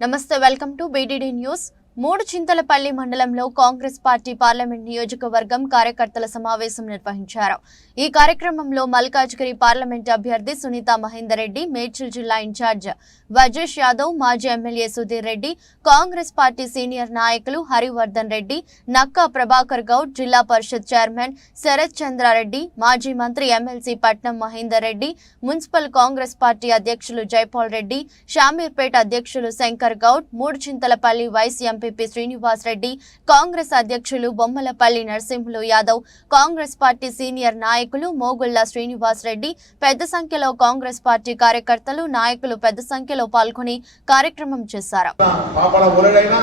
నమస్తే welcome to BDD news మూడు చింతలపల్లి మండలంలో కాంగ్రెస్ పార్టీ పార్లమెంట్ నియోజకవర్గం కార్యకర్తల సమావేశం నిర్వహించారు. ఈ కార్యక్రమంలో మల్కాజ్గిరి పార్లమెంట్ అభ్యర్థి సునీత మహేందర్ రెడ్డి మేడ్చల్ జిల్లా ఇన్ఛార్జ్ వజేష్ యాదవ్ మాజీ MLA Sudhir Reddy Congress party senior నాయకులు హరివర్ధన్ రెడ్డి నక్కా ప్రభాకర్ గౌడ్ జిల్లా పరిషత్ చైర్మన్ శరత్ చంద్రారెడ్డి మాజీ మంత్రి MLC Patnam Mahender Reddy municipal Congress party అధ్యక్షులు జైపాల్ రెడ్డి షామీర్పేట అధ్యక్షులు శంకర్ గౌడ్ మూడు చింతలపల్లి వైస్ ఎంపీపీ శ్రీనివాస్ రెడ్డి కాంగ్రెస్ అధ్యక్షులు బొమ్మలపల్లి నరసింహులు యాదవ్ కాంగ్రెస్ పార్టీ సీనియర్ నాయకులు మోగుళ్ళ శ్రీనివాస్ రెడ్డి పెద్ద సంఖ్యలో కాంగ్రెస్ పార్టీ కార్యకర్తలు నాయకులు పెద్ద సంఖ్యలో పాల్గొని కార్యక్రమం చేశారు. పాపల ఊరడైనా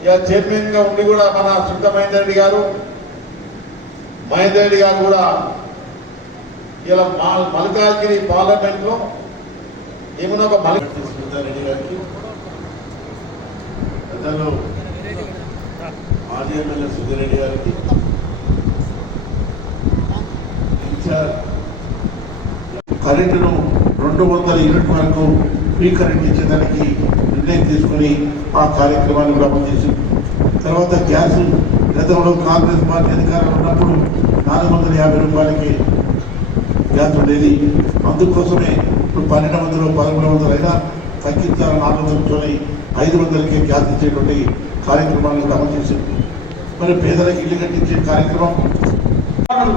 ఇక చైర్మన్గా ఉండి కూడా మన సుంద మహేందర్ రెడ్డి గారు మహేందర్ రెడ్డి గారు కూడా ఇలా మల్కాజ్గిరి పార్లమెంట్లో ఏమన్నా ఒక మల్ రెడ్డి గారికి పెద్దలు మాజీ ఎమ్మెల్యే సుధీర్ గారికి. ఇన్ఛార్జ్. కరెంటును రెండు వందల యూనిట్ వరకు ఫ్రీ కరెంట్ ఇచ్చేదానికి నిర్ణయం తీసుకుని ఆ కార్యక్రమాన్ని ప్రారంభం చేసింది తర్వాత గ్యాస్ గతంలో కాంగ్రెస్ పార్టీ అధికారంలో ఉన్నప్పుడు నాలుగు వందల యాభై రూపాయలకి గ్యాస్ ఉండేది. అందుకోసమే ఇప్పుడు పన్నెండు వందలు పదమూడు వందలు అయినా తగ్గించాలని ఆలోచనతో ఐదు వందలకే గ్యాస్ ఇచ్చేటువంటి కార్యక్రమాన్ని అమలు చేసింది. మరి పేదలకు ఇల్లు కట్టించే కార్యక్రమం.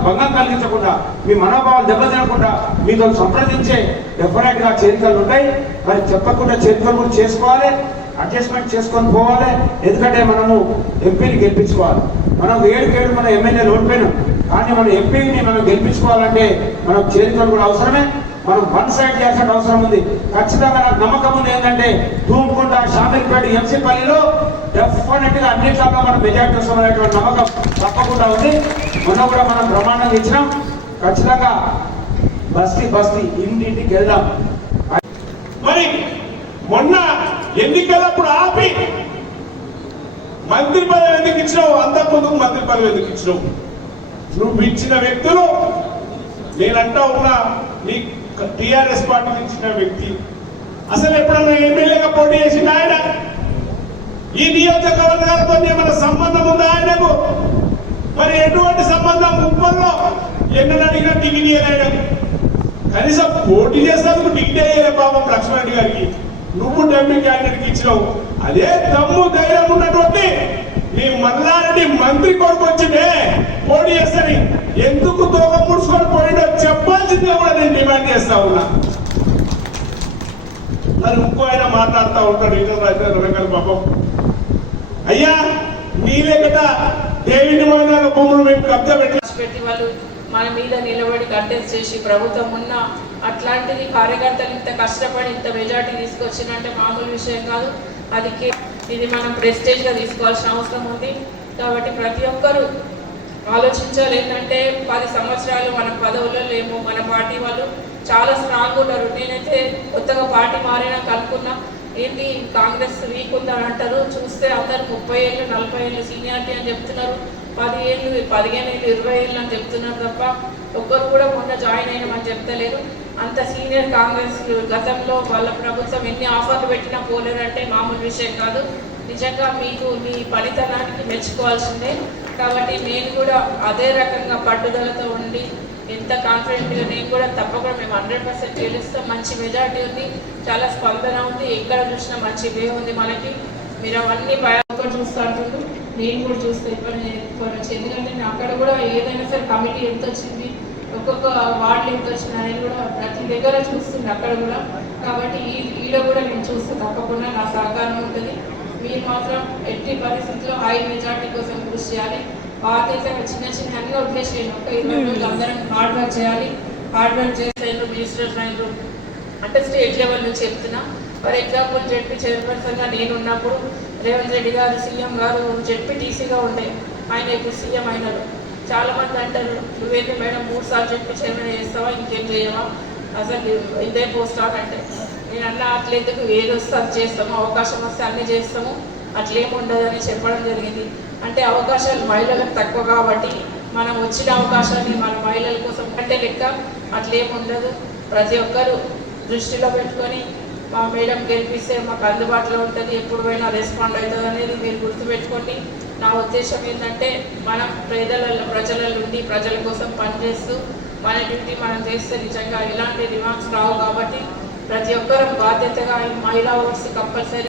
భంగం కలిగించకుండా మీ మనోభావాలు దెబ్బతినకుండా మీతో సంప్రదించే డెఫినెట్గా చేరికలు ఉంటాయి. మరి చెప్పకుండా చేరికలు కూడా చేసుకోవాలి అడ్జస్ట్మెంట్ చేసుకొని పోవాలి. ఎందుకంటే మనము ఎంపీని గెలిపించుకోవాలి. మనం ఏడు ఏడు మన ఎమ్మెల్యేలు ఓడిపోయినాం. కానీ మన ఎంపీని మనం గెలిపించుకోవాలంటే మనం చేరికలు కూడా అవసరమే. మనం వన్ సైడ్ చేయాల్సిన అవసరం ఉంది. ఖచ్చితంగా నాకు నమ్మకం ఉంది ఏంటంటే తూముకుంట షామిల్పేట ఎంసీపల్లిలో డెఫినెట్గా అన్నిట్లలో మనం మెజార్టీ వస్తామనేటువంటి నమ్మకం తప్పకుండా ఉంది. మొన్న కూడా మనం ప్రమాణం ఇచ్చినాం. ఖచ్చితంగా బస్తీ బస్తీ ఇంటింటికి వెళ్దాం. మరి మొన్న ఎన్నికలప్పుడు ఆపి మంత్రి పదవి ఎందుకు ఇచ్చినావు? అంతకుముందు మంత్రి పదవి ఎందుకు ఇచ్చినావు? నువ్వు ఇచ్చిన వ్యక్తులు నేనంటా ఉన్నా నీ టిఆర్ఎస్ పార్టీ ఇచ్చిన వ్యక్తి. అసలు ఎప్పుడన్నా ఎమ్మెల్యేగా పోటీ చేసిన ఆయన? ఈ నియోజకవర్గాలతో ఏమైనా సంబంధం ఉందా ఆయనకు? మరి ఎటువంటి సంబంధం? ముప్పల్లో ఎన్నడూ అడిగినా టికెట్ ఇవ్వలేడు కనీసం పోటీ చేసేందుకు టికెట్ అయ్యే పాపం లక్ష్మణ్ గారికి. నువ్వు డబ్బు క్యాండిడేట్కి ఇచ్చినావు. అదే దమ్ము ధైర్యం ఉన్నటువంటి నీ మల్లారెడ్డి మంత్రి కొడుకు వచ్చిందే పోటీ చేస్తాని. ఎందుకు తోక ముడుచుకొని పోయిండో చెప్పాల్సిందే కూడా నేను డిమాండ్ చేస్తా ఉన్నా మరి ఇంకో ఆయన మాట్లాడుతూ ఉంటాడు. ఈయన రైతు రవికల్ పాపం. అయ్యా మీరే కదా. దేవుని మైదాన భూములు మేము కబ్జా పెట్టి వాళ్ళు మన మీద నిలబడి కంటెస్ట్ చేసి ప్రభుత్వం ఉన్న అట్లాంటిది కార్యకర్తలు ఇంత కష్టపడి ఇంత మెజార్టీ తీసుకొచ్చిందంటే మామూలు విషయం కాదు. అది ఇది మనం ప్రెస్టేజ్గా తీసుకోవాల్సిన అవసరం ఉంది. కాబట్టి ప్రతి ఒక్కరూ ఆలోచించాలి ఏంటంటే పది సంవత్సరాలు మన పదవుల్లో లేము మన పార్టీ వాళ్ళు చాలా స్ట్రాంగ్ ఉన్నారు. నేనైతే కొత్తగా పార్టీ మారినా కనుక్కున్నా ఏంటి కాంగ్రెస్ వీక్ ఉందని అంటారు. చూస్తే అందరు ముప్పై ఏళ్ళు నలభై ఏళ్ళు సీనియారిటీ అని చెప్తున్నారు. పది ఏళ్ళు పదిహేను ఏళ్ళు ఇరవై ఏళ్ళు అని చెప్తున్నారు తప్ప ఒక్కరు కూడా మొన్న జాయిన్ అయినామని చెప్తలేరు. అంత సీనియర్ కాంగ్రెస్ గతంలో వాళ్ళ ప్రభుత్వం ఎన్ని ఆఫర్లు పెట్టినా పోలేరంటే మామూలు విషయం కాదు. నిజంగా మీకు మీ పనితనానికి మెచ్చుకోవాల్సిందే. కాబట్టి నేను కూడా అదే రకంగా పట్టుదలతో ఉండి ఎంత కాన్ఫిడెంట్గా నేను కూడా తప్పకుండా మేము హండ్రెడ్ పర్సెంట్ గెలుస్తాం. మంచి మెజార్టీ ఉంది. చాలా స్పందన ఉంది. ఎక్కడ చూసినా మంచి వే ఉంది మనకి. మీరు అవన్నీ భయంతో చూస్తూ అంటుండ్రు నేను కూడా చూస్తే ఇప్పుడు చెప్పవచ్చు ఎందుకంటే నేను అక్కడ కూడా ఏదైనా సరే కమిటీ ఎంత వచ్చింది ఒక్కొక్క వార్డులు ఎంత వచ్చింది అనేది కూడా ప్రతి దగ్గర చూస్తుంది అక్కడ కూడా. కాబట్టి ఈ ఈడ కూడా నేను చూస్తే తప్పకుండా. నా సహకారం ఉంటుంది. మీరు మాత్రం ఎట్టి పరిస్థితుల్లో హై మెజార్టీ కోసం కృషి చేయాలి. బాధ్యతగా చిన్న చిన్న అన్ని వదిలేసేయండి. ఒక ఇరవై రోజులు అందరం హార్డ్ వర్క్ చేయాలి. హార్డ్ వర్క్ చేసేందుకు మినిస్టర్స్ అయినరు అంటే స్టేట్ లెవెల్ నుంచి చెప్తున్నా. ఫర్ ఎగ్జాంపుల్ జెడ్పీ చైర్పర్సన్గా నేను ఉన్నప్పుడు రేవంత్ రెడ్డి గారు సీఎం గారు జెడ్పీ టీసీగా ఉండే. ఆయన ఇప్పుడు సీఎం అయినారు. చాలా మంది అంటారు నువ్వేంటి మేడం మూడు సార్లు జెడ్పీ చైర్మన్ చేస్తావా ఇంకేం చేయవా? అసలు ఇదే పోస్ట్ అంటే. నేను అన్న అట్లెందుకు ఏది వస్తే అది చేస్తాము అవకాశం వస్తే అన్ని చేస్తాము అట్లేం ఉండదని చెప్పడం జరిగింది. అంటే అవకాశాలు మహిళలకు తక్కువ కాబట్టి మనం వచ్చిన అవకాశాన్ని మన మహిళల కోసం కంటే లెక్క అట్లేం ఉండదు. ప్రతి ఒక్కరు దృష్టిలో పెట్టుకొని మా మేడం గెలిపిస్తే మాకు అందుబాటులో ఉంటుంది ఎప్పుడు పోయినా రెస్పాండ్ అవుతుంది అనేది మీరు గుర్తుపెట్టుకోండి. నా ఉద్దేశం ఏంటంటే మనం పేదలలో ప్రజల నుండి ప్రజల కోసం పనిచేస్తూ మన డ్యూటీ మనం చేస్తే నిజంగా ఎలాంటి రిమార్క్స్ రావు కాబట్టి ప్రతి ఒక్కరు బాధ్యతగా మహిళా ఓట్స్ కంపల్సరీ